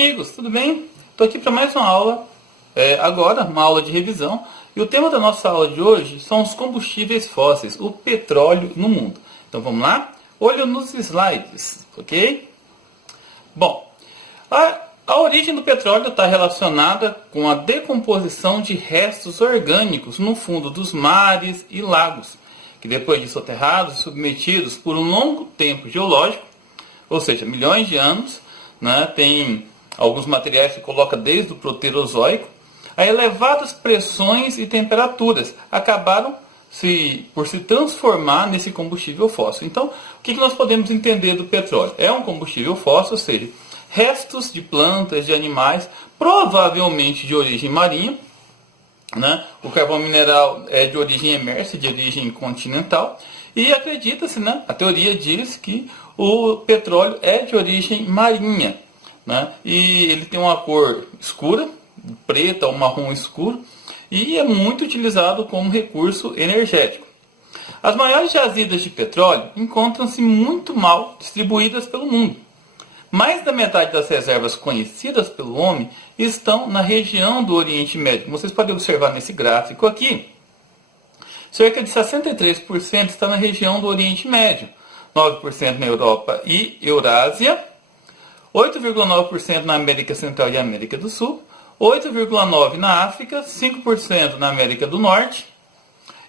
amigos, tudo bem? Estou aqui para mais uma aula, agora uma aula de revisão. E o tema da nossa aula de hoje são os combustíveis fósseis, o petróleo no mundo. Então vamos lá? Olho nos slides, ok? Bom, a origem do petróleo está relacionada com a decomposição de restos orgânicos no fundo dos mares e lagos, que depois de soterrados e submetidos por um longo tempo geológico, ou seja, milhões de anos, né, tem alguns materiais que coloca desde o Proterozoico, a elevadas pressões e temperaturas acabaram por se transformar nesse combustível fóssil. Então, o que nós podemos entender do petróleo? É um combustível fóssil, ou seja, restos de plantas, de animais, provavelmente de origem marinha, né? O carvão mineral é de origem emersa, de origem continental, e acredita-se, né? A teoria diz que o petróleo é de origem marinha, né? E ele tem uma cor escura, preta ou marrom escuro, e é muito utilizado como recurso energético. As maiores jazidas de petróleo encontram-se muito mal distribuídas pelo mundo. Mais da metade das reservas conhecidas pelo homem estão na região do Oriente Médio. Como vocês podem observar nesse gráfico aqui, cerca de 63% está na região do Oriente Médio, 9% na Europa e Eurásia, 8,9% na América Central e América do Sul, 8,9% na África, 5% na América do Norte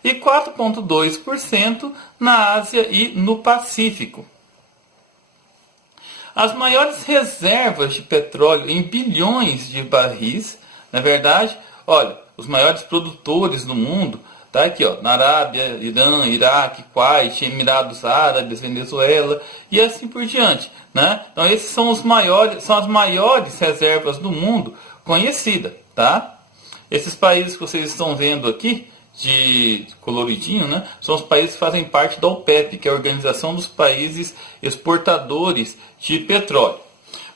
e 4,2% na Ásia e no Pacífico. As maiores reservas de petróleo em bilhões de barris, na verdade, olha, os maiores produtores do mundo, tá aqui, ó, na Arábia, Irã, Iraque, Kuwait, Emirados Árabes, Venezuela e assim por diante, né? Então esses são as maiores reservas do mundo conhecida, tá? Esses países que vocês estão vendo aqui, de coloridinho, né, são os países que fazem parte da OPEP, que é a Organização dos Países Exportadores de Petróleo.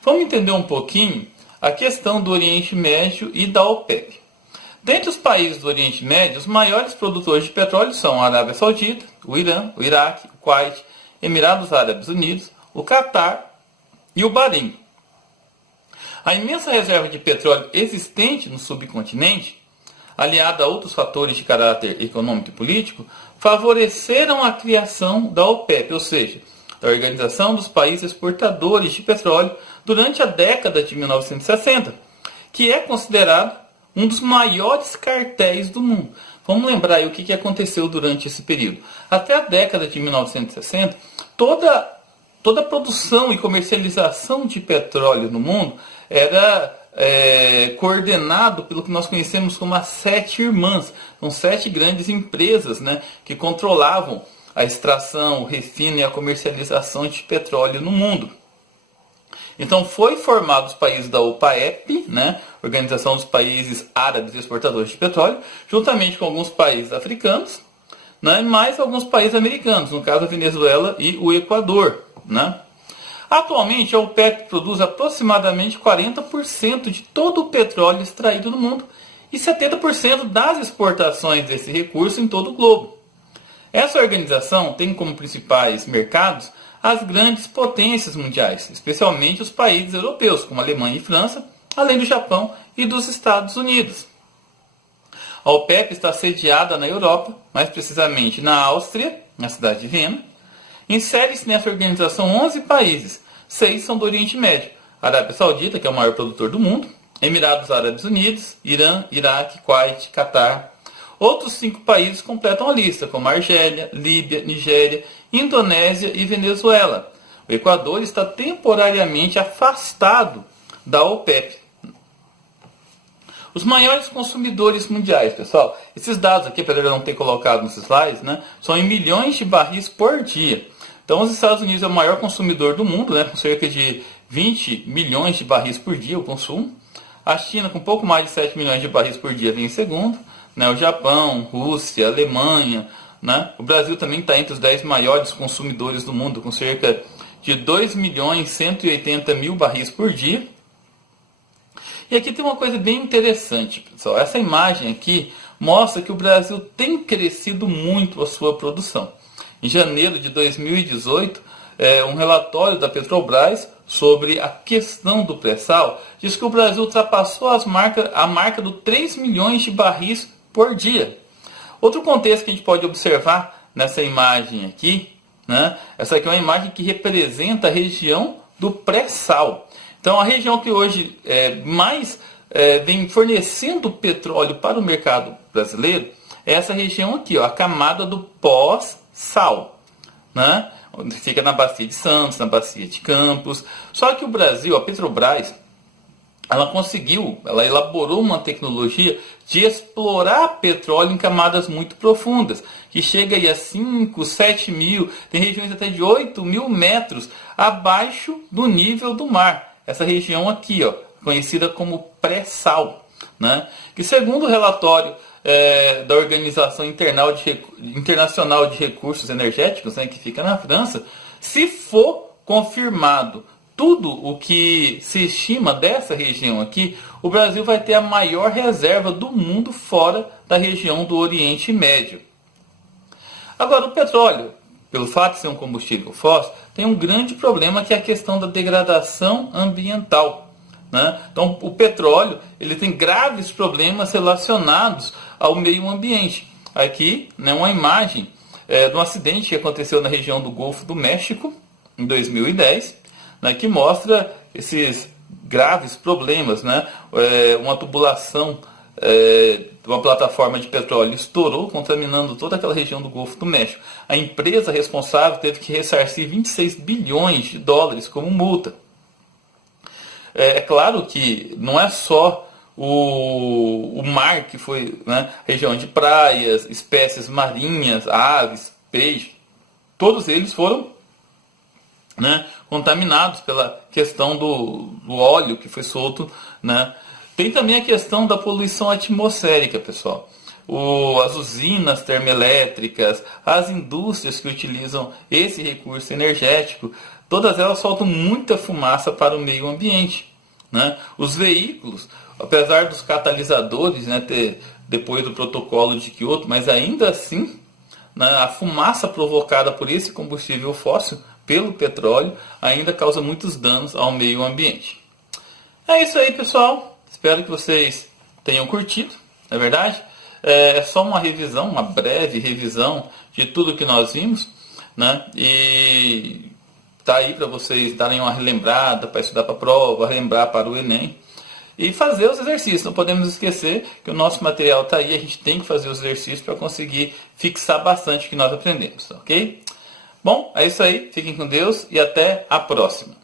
Vamos entender um pouquinho a questão do Oriente Médio e da OPEP. Dentre os países do Oriente Médio, os maiores produtores de petróleo são a Arábia Saudita, o Irã, o Iraque, o Kuwait, Emirados Árabes Unidos, o Catar e o Bahrein. A imensa reserva de petróleo existente no subcontinente, aliada a outros fatores de caráter econômico e político, favoreceram a criação da OPEP, ou seja, da Organização dos Países Exportadores de Petróleo, durante a década de 1960, que é considerado um dos maiores cartéis do mundo. Vamos lembrar aí o que aconteceu durante esse período. Até a década de 1960, toda a produção e comercialização de petróleo no mundo era coordenado pelo que nós conhecemos como as 7 irmãs. São 7 grandes empresas, né, que controlavam a extração, o refino e a comercialização de petróleo no mundo. Então foi formado os países da OPEP, né, Organização dos Países Árabes Exportadores de Petróleo, juntamente com alguns países africanos, né, e mais alguns países americanos, no caso a Venezuela e o Equador, né. Atualmente, a OPEP produz aproximadamente 40% de todo o petróleo extraído no mundo e 70% das exportações desse recurso em todo o globo. Essa organização tem como principais mercados as grandes potências mundiais, especialmente os países europeus, como Alemanha e França, além do Japão e dos Estados Unidos. A OPEP está sediada na Europa, mais precisamente na Áustria, na cidade de Viena. Insere-se nessa organização 11 países, 6 são do Oriente Médio, Arábia Saudita, que é o maior produtor do mundo, Emirados Árabes Unidos, Irã, Iraque, Kuwait, Catar. Outros 5 países completam a lista, como Argélia, Líbia, Nigéria, Indonésia e Venezuela. O Equador está temporariamente afastado da OPEP. Os maiores consumidores mundiais, pessoal, esses dados aqui, apesar de eu não ter colocado nos slides, né, são em milhões de barris por dia. Então, os Estados Unidos é o maior consumidor do mundo, né, com cerca de 20 milhões de barris por dia o consumo. A China, com pouco mais de 7 milhões de barris por dia, vem em segundo. Né, o Japão, Rússia, Alemanha. Né, o Brasil também está entre os 10 maiores consumidores do mundo, com cerca de 2 milhões e 180 mil barris por dia. E aqui tem uma coisa bem interessante, pessoal. Essa imagem aqui mostra que o Brasil tem crescido muito a sua produção. Em janeiro de 2018, um relatório da Petrobras sobre a questão do pré-sal, diz que o Brasil ultrapassou a marca do 3 milhões de barris por dia. Outro contexto que a gente pode observar nessa imagem aqui, né? Essa aqui é uma imagem que representa a região do pré-sal. Então, a região que hoje vem fornecendo petróleo para o mercado brasileiro é essa região aqui, ó, a camada do pós-sal, né? Onde fica na Bacia de Santos, na Bacia de Campos. Só que o Brasil, a Petrobras, ela elaborou uma tecnologia de explorar petróleo em camadas muito profundas, que chega aí a 5, 7 mil, tem regiões até de 8 mil metros abaixo do nível do mar. Essa região aqui, ó, conhecida como pré-sal, né? Que segundo o relatório da Organização Internacional de Recursos Energéticos, né, que fica na França, se for confirmado tudo o que se estima dessa região aqui, o Brasil vai ter a maior reserva do mundo fora da região do Oriente Médio. Agora, o petróleo, pelo fato de ser um combustível fóssil, tem um grande problema, que é a questão da degradação ambiental, né? Então, o petróleo ele tem graves problemas relacionados ao meio ambiente. Aqui, né, uma imagem de um acidente que aconteceu na região do Golfo do México, em 2010, né, que mostra esses graves problemas, né? Uma tubulação de uma plataforma de petróleo estourou, contaminando toda aquela região do Golfo do México. A empresa responsável teve que ressarcir 26 bilhões de dólares como multa. É claro que não é só o mar que foi, né, região de praias, espécies marinhas, aves, peixes, todos eles foram, né, contaminados pela questão do óleo que foi solto, né. Tem também a questão da poluição atmosférica, pessoal. As usinas termoelétricas, as indústrias que utilizam esse recurso energético, todas elas soltam muita fumaça para o meio ambiente, né. Os veículos, apesar dos catalisadores, né, depois do protocolo de Kyoto, mas ainda assim, né, a fumaça provocada por esse combustível fóssil, pelo petróleo, ainda causa muitos danos ao meio ambiente. É isso aí, pessoal. Espero que vocês tenham curtido, não é verdade? É só uma revisão, uma breve revisão de tudo que nós vimos, né? E tá aí para vocês darem uma relembrada, para estudar para a prova, relembrar para o Enem. E fazer os exercícios. Não podemos esquecer que o nosso material está aí, a gente tem que fazer os exercícios para conseguir fixar bastante o que nós aprendemos, ok? Bom, é isso aí. Fiquem com Deus e até a próxima.